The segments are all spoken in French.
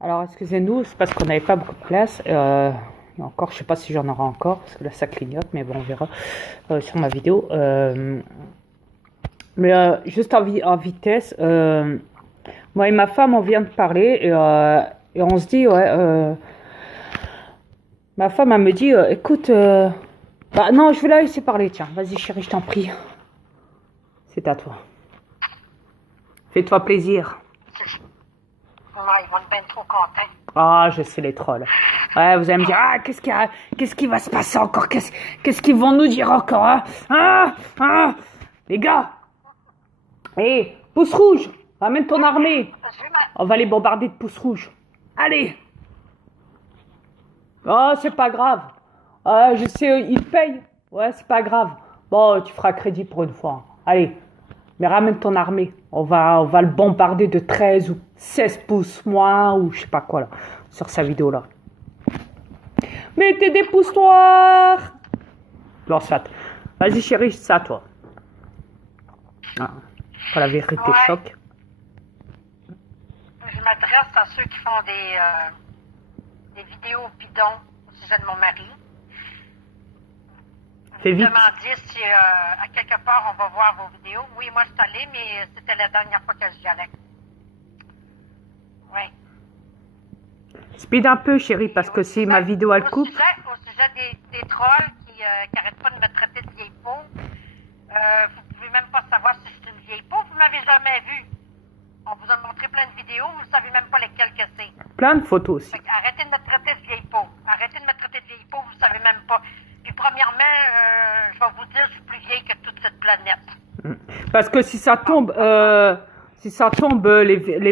Alors, excusez-nous, c'est parce qu'on n'avait pas beaucoup de place. Et encore, je sais pas si j'en aurai encore, parce que là, ça clignote, mais bon, on verra sur ma vidéo. Juste en vitesse, moi et ma femme, on vient de parler, et on se dit, ouais, ma femme, elle me dit, écoute, bah non, je vais la laisser parler, tiens, vas-y chérie, je t'en prie. C'est à toi. Fais-toi plaisir. Ouais, ils vont être bien trop contents. Ah, je sais les trolls. Ouais, vous allez me dire, ah, qu'est-ce qui va se passer encore? Qu'est-ce qu'ils vont nous dire encore, hein? Les gars! Hé, pouce rouge! Ramène ton armée! On va les bombarder de pouces rouges. Allez! Oh, c'est pas grave. Ah, je sais, ils payent. Ouais, c'est pas grave. Bon, tu feras crédit pour une fois. Allez. Mais ramène ton armée. On va le bombarder de 13 ou 16 pouces moins, ou je sais pas quoi, là, sur sa vidéo, là. Mettez des pouces noirs! Bon, soit. Vas-y, chérie, c'est à toi. Ah, pas la vérité Ouais. choc. Je m'adresse à ceux qui font des vidéos bidons au sujet de mon mari. Fais Vous vite. demandiez si à quelque part on va voir vos vidéos. Oui, moi je suis allée, mais c'était la dernière fois que j'y allais. Oui. Speed un peu, chérie, parce que si ma vidéo, elle coupe. Au sujet des trolls qui n'arrêtent pas de me traiter de vieille peau, vous pouvez même pas savoir si c'est une vieille peau. Vous m'avez jamais vu. On vous a montré plein de vidéos, vous ne savez même pas lesquelles que c'est. Plein de photos aussi. Arrêtez de me traiter de vieille peau. Arrêtez de me traiter de vieille peau, vous ne savez même pas. Puis premièrement, je vais vous dire, je suis plus vieille que toute cette planète. Parce que si ça tombe, les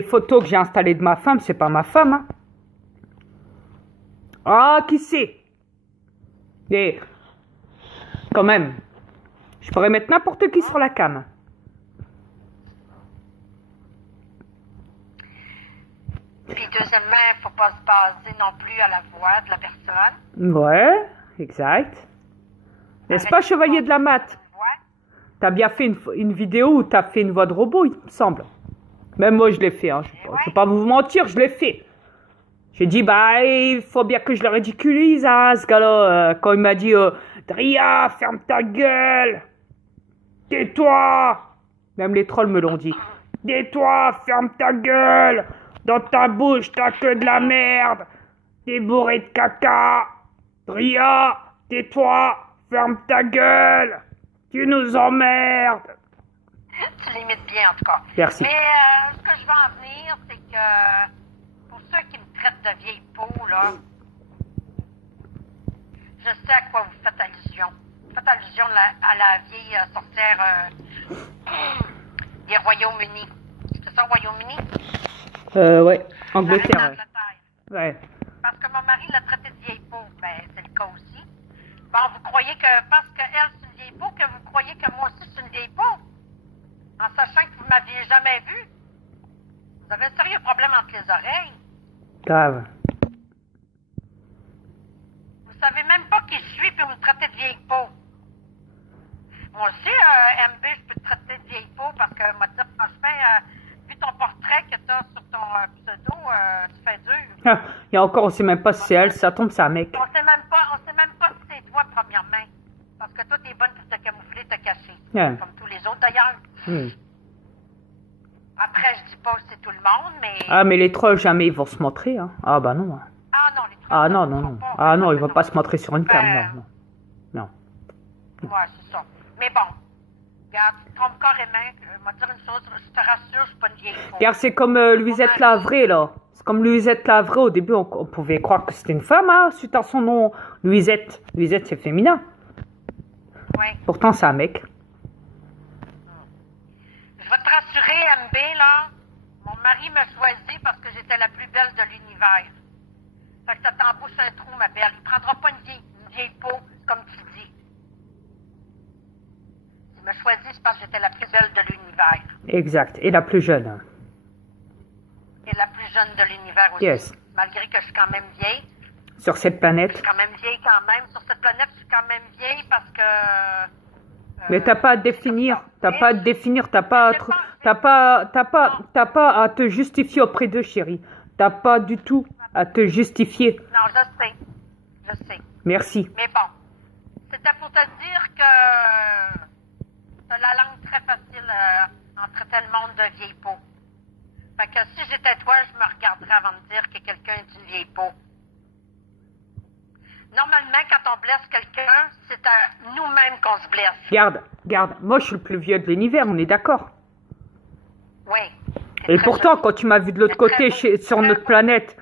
photos que j'ai installées de ma femme, c'est pas ma femme, hein. Ah, qui sait? Et quand même, je pourrais mettre n'importe qui sur la cam. Puis deuxièmement, il ne faut pas se baser non plus à la voix de la personne. Ouais, exact. N'est-ce pas, chevalier de la mat? T'as bien fait une vidéo où t'as fait une voix de robot, il me semble. Même moi, je l'ai fait, hein. Je vais pas vous mentir, je l'ai fait. J'ai dit, bah, il faut bien que je le ridiculise, hein, ce gars-là. Quand il m'a dit, Dria, ferme ta gueule. Tais-toi. Même les trolls me l'ont dit. Tais-toi, ferme ta gueule. Dans ta bouche, t'as que de la merde. T'es bourré de caca. Dria, tais-toi, ferme ta gueule. Tu nous emmerdes. Tu l'imites bien, en tout cas. Merci. Mais ce que je veux en venir, c'est que pour ceux qui me traitent de vieille peau, là, je sais à quoi vous faites allusion. Vous faites allusion à la vieille sorcière des Royaumes-Unis. C'est ça, Royaume-Uni? Ouais, Angleterre, ouais. Parce que mon mari l'a traité de vieille peau. Ben, c'est le cas aussi. Bon, vous croyez que parce qu'elle, c'est une vieille peau, que vous croyez que moi aussi, c'est une vieille peau? En sachant que vous ne m'aviez jamais vu? Vous avez un sérieux problème entre les oreilles? Grave. Vous savez même pas qui je suis, puis vous me traitez de vieille peau. Moi aussi, MB, je peux te traiter de vieille peau, parce que, moi, dire, franchement, vu ton portrait que tu as sur ton pseudo, tu fais dur. Il y a encore, on sait même pas si c'est elle, si ça tombe, c'est un mec. On sait même pas si c'est toi, premièrement. Parce que toi, t'es bonne pour te camoufler, te cacher. Ouais. Comme tous les autres, d'ailleurs. Après, je dis pas que c'est tout le monde, mais... Ah, mais les trolls, jamais ils vont se montrer, hein. Ah, bah non. Ah non, les trolls... Ah, non. Ah, non, ils vont pas se montrer sur une cam, non. Ouais, c'est ça. Mais bon, regarde, tu te trompes carrément. Je vais te dire une chose, je te rassure, je suis pas une vieille peau. Regarde, c'est comme Louisette Lavray, là. C'est comme Louisette Lavray, au début, on pouvait croire que c'était une femme, hein, suite à son nom. Louisette, c'est féminin. Oui. Pourtant, c'est un mec. Je vais te rassurer, MB, là. Mon mari m'a choisi parce que j'étais la plus belle de l'univers. Fait que ça t'embouche un trou, ma belle. Il prendra pas une vieille peau, comme tu dis. Il m'a choisi parce que j'étais la plus belle de l'univers. Exact. Et la plus jeune. Et la plus jeune de l'univers aussi. Yes. Malgré que je suis quand même vieille. Sur cette planète. Je suis quand même vieille quand même. Sur cette planète, je suis quand même vieille parce que... Mais t'as pas à définir, t'as pas à te justifier auprès d'eux, chérie. T'as pas du tout à te justifier. Non, je sais. Merci. Mais bon, c'était pour te dire que t'as la langue très facile entre le monde de vieille peau. Fait que si j'étais toi, je me regarderais avant de dire que quelqu'un est une vieille peau. Normalement, quand on blesse quelqu'un, c'est à nous-mêmes qu'on se blesse. Garde. Moi, je suis le plus vieux de l'univers, on est d'accord. Oui. Et pourtant, quand tu m'as vu de l'autre côté sur notre planète,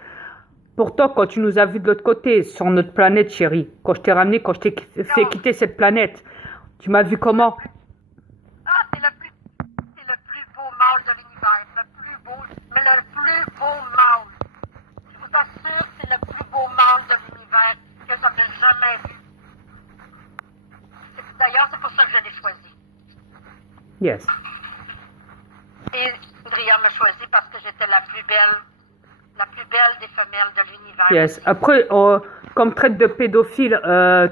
pourtant, quand tu nous as vu de l'autre côté sur notre planète, chérie, quand je t'ai ramené, quand je t'ai fait quitter cette planète, tu m'as vu comment? Ah, c'est le plus beau mâle de l'univers. Le plus beau, mais le plus beau mâle. Je vous assure que c'est le plus beau mâle de l'univers que j'avais jamais vu. D'ailleurs, c'est pour ça que je l'ai choisi. Yes. Et Adrien m'a choisi parce que j'étais la plus belle des femelles de l'univers. Yes. Après, comme traite de pédophile,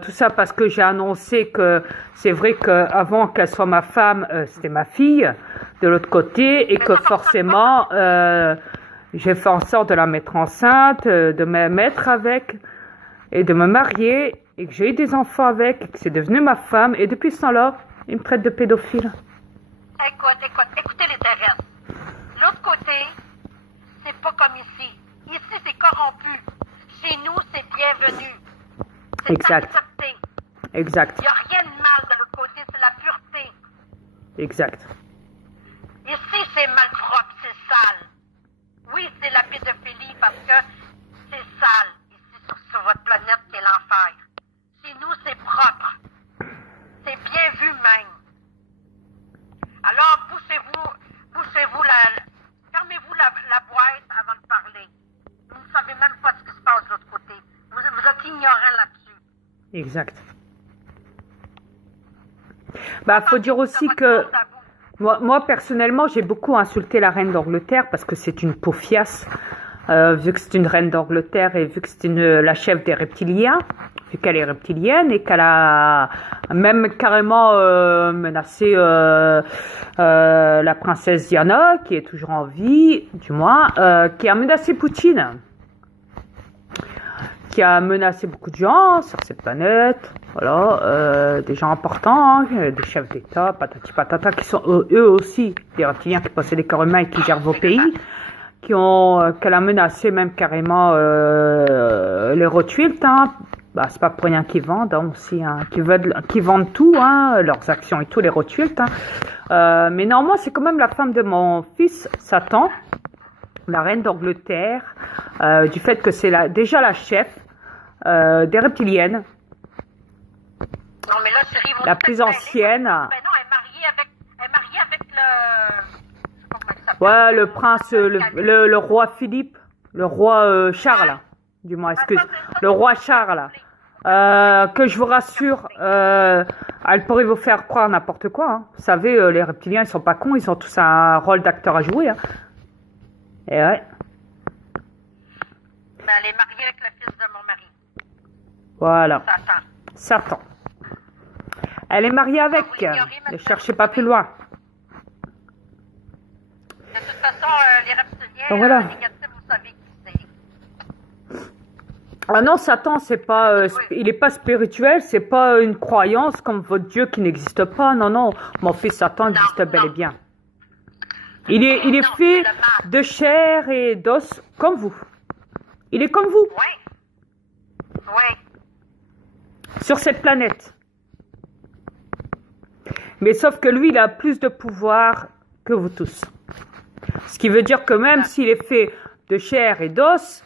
tout ça parce que j'ai annoncé que c'est vrai qu'avant qu'elle soit ma femme, c'était ma fille de l'autre côté et que forcément, j'ai fait en sorte de la mettre enceinte, de me mettre avec et de me marier et que j'ai eu des enfants avec et que c'est devenu ma femme et depuis ce temps-là, il me traite de pédophile. Écoutez les terrestres. L'autre côté, c'est pas comme ici. Ici, c'est corrompu. Chez nous, c'est bienvenu. C'est Exact. accepté. Exact. Il n'y a rien de mal de l'autre côté, c'est la pureté. Exact. Ici, c'est malpropre, c'est sale. Oui, c'est la pédophilie parce que c'est sale ici sur votre planète qui est l'enfer. Chez nous, c'est propre. C'est bien vu même. Alors, fermez-vous la boîte avant de parler. Vous ne savez même pas ce qui se passe de l'autre côté. Vous êtes ignorant là-dessus. Exact. Bah, faut dire aussi que moi personnellement, j'ai beaucoup insulté la reine d'Angleterre parce que c'est une paufiasse, vu que c'est une reine d'Angleterre et vu que c'est la chef des reptiliens, vu qu'elle est reptilienne et qu'elle a même carrément menacé la princesse Diana, qui est toujours en vie, du moins, qui a menacé Poutine, qui a menacé beaucoup de gens sur cette planète, voilà, des gens importants, des chefs d'État, patati patata, qui sont eux aussi des reptiliens qui possèdent des corps humains et qui gèrent vos pays, qu'elle a menacé même carrément les Rothschild, hein. Bah, c'est pas pour rien qu'ils vendent hein, aussi, hein, qui vendent tout, hein, leurs actions et tout, les Rothschild. Hein. Mais non, moi, c'est quand même la femme de mon fils, Satan, la reine d'Angleterre, du fait que c'est déjà la chef des reptiliennes. Non, mais là, chérie, la plus ancienne. Ben non, elle est mariée avec le... Je sais pas comment il s'appelle. Ouais, le prince, le roi Philippe, le roi Charles, du moins, excuse, le roi Charles. Que je vous rassure, elle pourrait vous faire croire n'importe quoi. Hein. Vous savez, les reptiliens, ils sont pas cons, ils ont tous un rôle d'acteur à jouer. Hein. Et ouais. Mais elle est mariée avec le fils de mon mari. Voilà. Satan. Elle est mariée avec. Ne cherchez pas plus loin. De toute façon, les reptiliens, voilà. négatifs, vous savez qui c'est. Ah non, Satan, c'est pas, il est pas spirituel, c'est pas une croyance comme votre Dieu qui n'existe pas. Non, non, mon fils Satan existe bel et bien. Il est fait de chair et d'os comme vous. Il est comme vous. Oui. Sur cette planète. Mais sauf que lui, il a plus de pouvoir que vous tous. Ce qui veut dire que même s'il est fait de chair et d'os,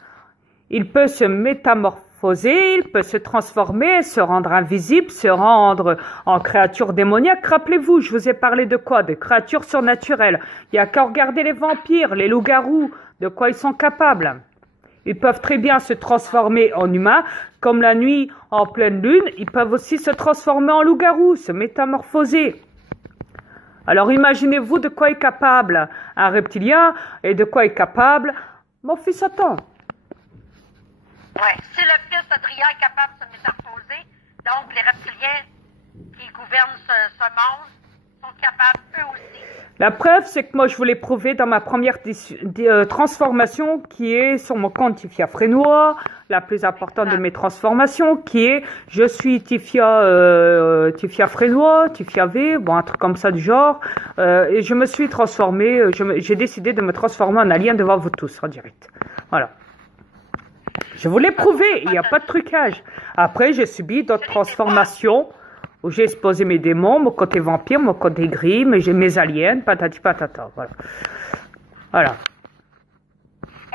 il peut se métamorphoser, il peut se transformer, se rendre invisible, se rendre en créature démoniaque. Rappelez-vous, je vous ai parlé de quoi? De créatures surnaturelles. Il n'y a qu'à regarder les vampires, les loups-garous, de quoi ils sont capables. Ils peuvent très bien se transformer en humains, comme la nuit en pleine lune, ils peuvent aussi se transformer en loup-garou, se métamorphoser. Alors imaginez-vous de quoi est capable un reptilien et de quoi est capable mon fils Satan. Ouais. Si le fils d'Adrien est capable de se métamorphoser, donc les reptiliens qui gouvernent ce monde sont capables eux aussi. La preuve, c'est que moi, je voulais prouver dans ma première transformation, qui est sur mon compte Tifia Frénois, la plus importante de mes transformations, qui est je suis Tifia Frénois, Tifia V, bon, un truc comme ça du genre. Et je me suis transformée, j'ai décidé de me transformer en alien devant vous tous, en direct. Voilà. Je voulais prouver, il n'y a pas de trucage. Après, j'ai subi d'autres transformations où j'ai exposé mes démons, mon côté vampire, mon côté gris, mes aliens, patati patata. Voilà. Voilà.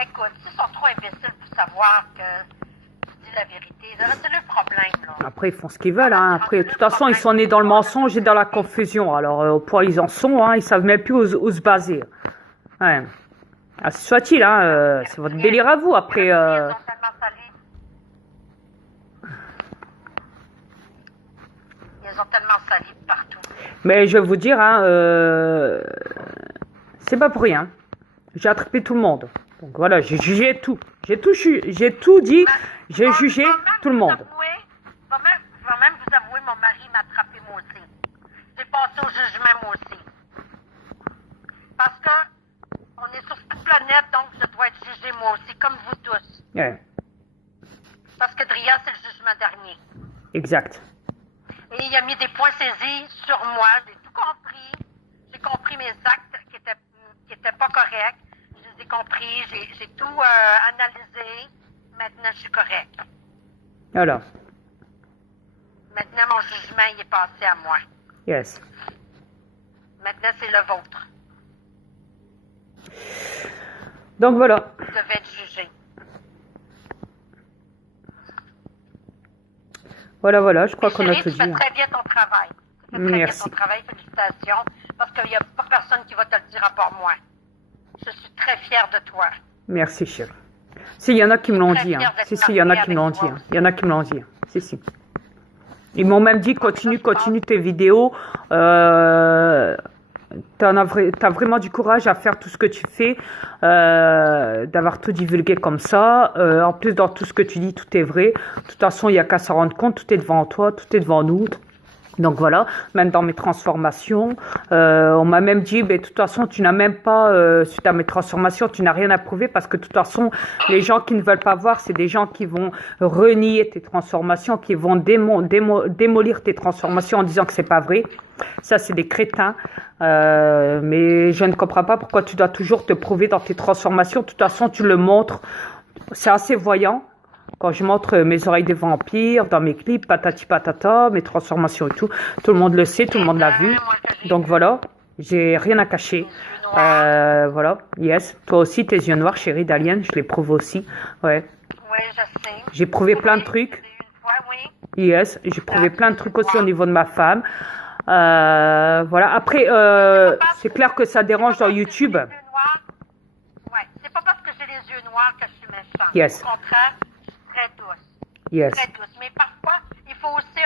Écoute, ils sont trop imbéciles pour savoir que tu dis la vérité. C'est le problème, là. Après, ils font ce qu'ils veulent. Hein. Après, de toute façon, ils sont nés dans le mensonge et dans la confusion. Alors, au point ils en sont, hein, ils savent même plus où se baser. Ouais. Ah, soit-il, hein, c'est votre délire à vous. Après, Ils ont tellement sali. Ils ont tellement sali partout. mais je vais vous dire, hein, c'est pas pour rien. J'ai attrapé tout le monde. Donc voilà, j'ai jugé tout. J'ai tout dit. J'ai jugé tout le monde. Je vais même vous avouer, mon mari m'a attrapé moi aussi. J'ai passé au jugement moi aussi. Parce que on est sur cette planète, donc je dois être jugé moi aussi, comme vous tous. Ouais, Parce que Dria, c'est le jugement dernier. exact. Et il a mis des points saisis sur moi. J'ai tout compris. J'ai compris mes actes qui étaient pas corrects. Je les ai compris. J'ai tout analysé. Maintenant, je suis correct. Voilà. Maintenant, mon jugement, il est passé à moi. Yes. Maintenant, c'est le vôtre. Donc voilà. Vous devez être jugé. Voilà, je crois qu'on a Chérie, tout tu dit. fais Hein. très bien ton travail. Tu fais très Merci. bien ton travail. Félicitations. Parce qu'il n'y a pas personne qui va te le dire à part moi. Je suis très fière de toi. Merci, chérie. Si, il y en a qui me l'ont dit. Hein. Si, il y en a qui me l'ont dit. Hein. Il y en a qui me l'ont dit. Si. Ils m'ont même dit, continue tes vidéos. T'as vraiment du courage à faire tout ce que tu fais, d'avoir tout divulgué comme ça. En plus, dans tout ce que tu dis, tout est vrai. De toute façon, il n'y a qu'à s'en rendre compte. Tout est devant toi, tout est devant nous. Donc voilà, même dans mes transformations, on m'a même dit, de toute façon, tu n'as même pas, suite à mes transformations, tu n'as rien à prouver parce que de toute façon, les gens qui ne veulent pas voir, c'est des gens qui vont renier tes transformations, qui vont démolir tes transformations en disant que c'est pas vrai. Ça, c'est des crétins. Mais je ne comprends pas pourquoi tu dois toujours te prouver dans tes transformations. De toute façon, tu le montres. C'est assez voyant. Quand je montre mes oreilles de vampire dans mes clips, patati patata, mes transformations et tout, tout le monde le sait, tout le monde l'a vu. Donc voilà, j'ai rien à cacher. Voilà, yes. Toi aussi, tes yeux noirs, chérie d'Alien, je les prouve aussi. Ouais. Oui, je sais. J'ai prouvé plein de trucs. Une fois, oui. Yes, j'ai prouvé plein de trucs aussi au niveau de ma femme. Voilà. Après, c'est clair que ça dérange dans YouTube. Ouais, c'est pas parce que j'ai les yeux noirs que je suis méchante. Yes. Au contraire, je suis très douce. Yes. Très douce. Mais parfois, il faut hausser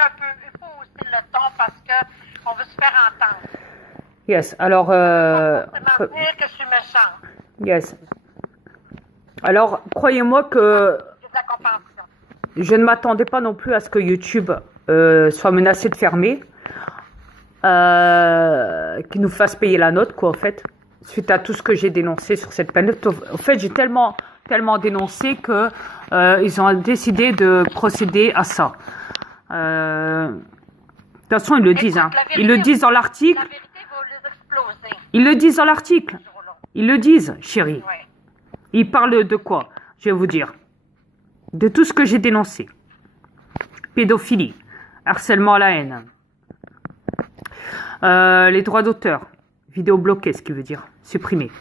le ton parce que on veut se faire entendre. Yes. Alors, C'est mentir que je suis méchante. yes. Alors, croyez-moi que J'ai de la compréhension. je ne m'attendais pas non plus à ce que YouTube soit menacé de fermer, qu'il nous fasse payer la note, quoi, en fait, suite à tout ce que j'ai dénoncé sur cette planète. En fait, j'ai tellement dénoncé que ils ont décidé de procéder à ça. De toute façon, ils le disent, hein. Ils le disent dans l'article. La vérité va les exploser. Ils le disent dans l'article. Ils le disent, chérie. Ouais. Ils parlent de quoi? Je vais vous dire. De tout ce que j'ai dénoncé. Pédophilie, harcèlement à la haine, les droits d'auteur, vidéo bloquée, ce qui veut dire supprimée,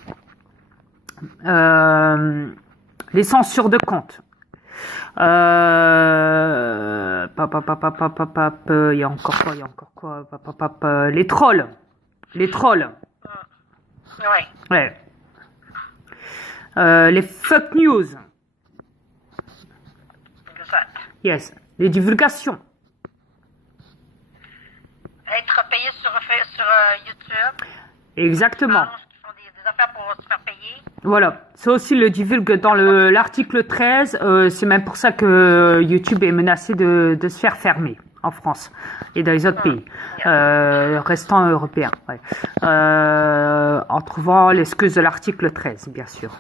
les censures de compte, il y a encore quoi, les trolls, Ouais. ouais, les fake news, Exact. yes, les divulgations. Être payé sur YouTube. Exactement. Qui font des affaires pour se faire payer. Voilà, ça aussi le divulgue dans l'article 13, c'est même pour ça que YouTube est menacé de se faire fermer. en France et dans les autres pays restants européens. Ouais. En trouvant l'excuse de l'article 13, bien sûr.